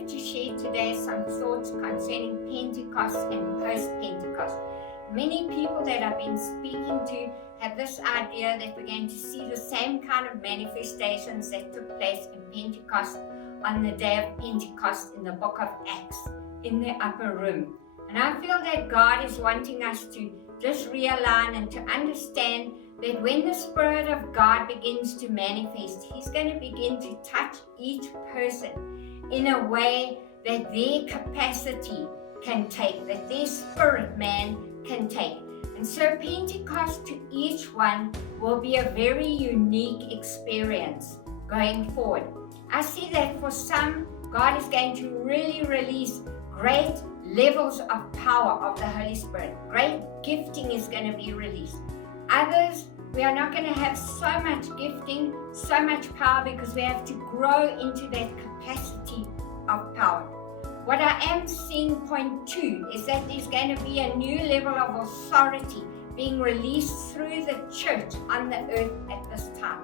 wanted to share today some thoughts concerning Pentecost and post-Pentecost. Many people that I've been speaking to have this idea that we're going to see the same kind of manifestations that took place in Pentecost on the day of Pentecost in the book of Acts, in the upper room. And I feel that God is wanting us to just realign and to understand that when the Spirit of God begins to manifest, He's going to begin to touch each person in a way that their capacity can take, that their spirit man can take. And so Pentecost to each one will be a very unique experience going forward. I see that for some, God is going to really release great levels of power of the Holy Spirit. Great gifting is going to be released. Others, we are not going to have so much gifting, so much power, because we have to grow into that capacity of power. What I am seeing, point 2, is that there's going to be a new level of authority being released through the church on the earth at this time.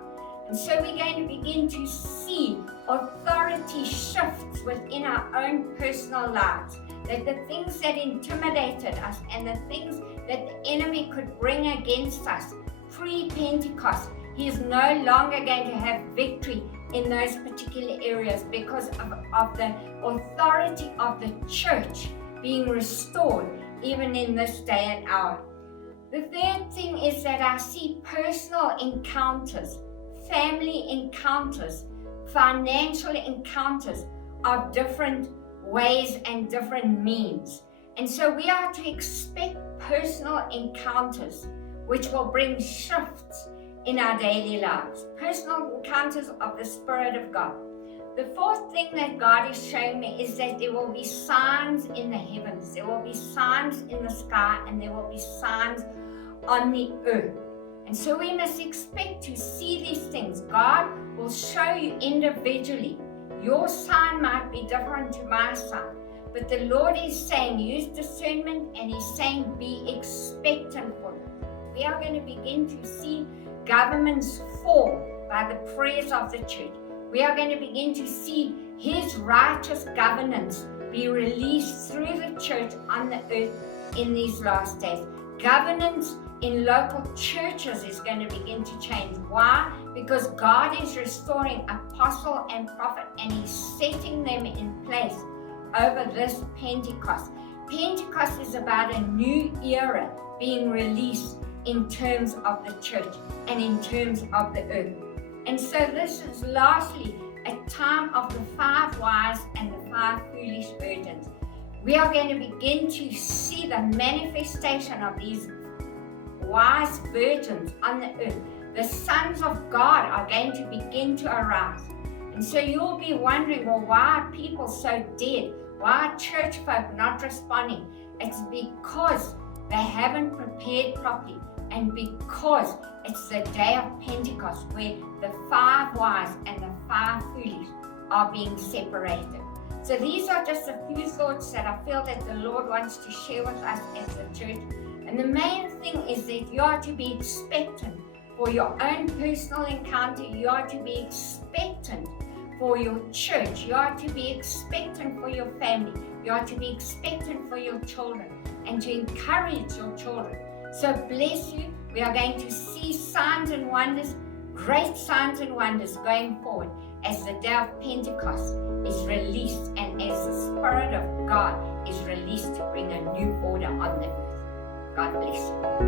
And so we're going to begin to see authority shifts within our own personal lives. That the things that intimidated us and the things that the enemy could bring against us pre-Pentecost, he is no longer going to have victory in those particular areas because of the authority of the church being restored even in this day and hour. The third thing is that I see personal encounters, family encounters, financial encounters of different ways and different means. And so we are to expect personal encounters which will bring shifts in our daily lives. Personal encounters of the Spirit of God. The fourth thing that God is showing me is that there will be signs in the heavens. There will be signs in the sky, and there will be signs on the earth. And so we must expect to see these things. God will show you individually. Your sign might be different to my sign, but the Lord is saying use discernment, and He's saying be expectant for it. We are going to begin to see governments fall by the prayers of the church. We are going to begin to see His righteous governance be released through the church on the earth in these last days. Governance in local churches is going to begin to change. Why? Because God is restoring apostle and prophet, and He's setting them in place over this Pentecost. Pentecost is about a new era being released in terms of the church and in terms of the earth. And so this is lastly a time of the 5 wise and the 5 foolish virgins. We are going to begin to see the manifestation of these wise virgins on the earth. The sons of God are going to begin to arise. And so you'll be wondering, well, why are people so dead? Why are church folk not responding? It's because they haven't prepared properly, and because it's the day of Pentecost where the 5 wise and the 5 foolish are being separated. So these are just a few thoughts that I feel that the Lord wants to share with us as the church. And the main thing is that you are to be expectant for your own personal encounter. You are to be expectant for your church. You are to be expectant for your family. You are to be expectant for your children and to encourage your children. So bless you. We are going to see signs and wonders, great signs and wonders going forward as the day of Pentecost is released and as the Spirit of God is released to bring a new order on the earth. God bless you.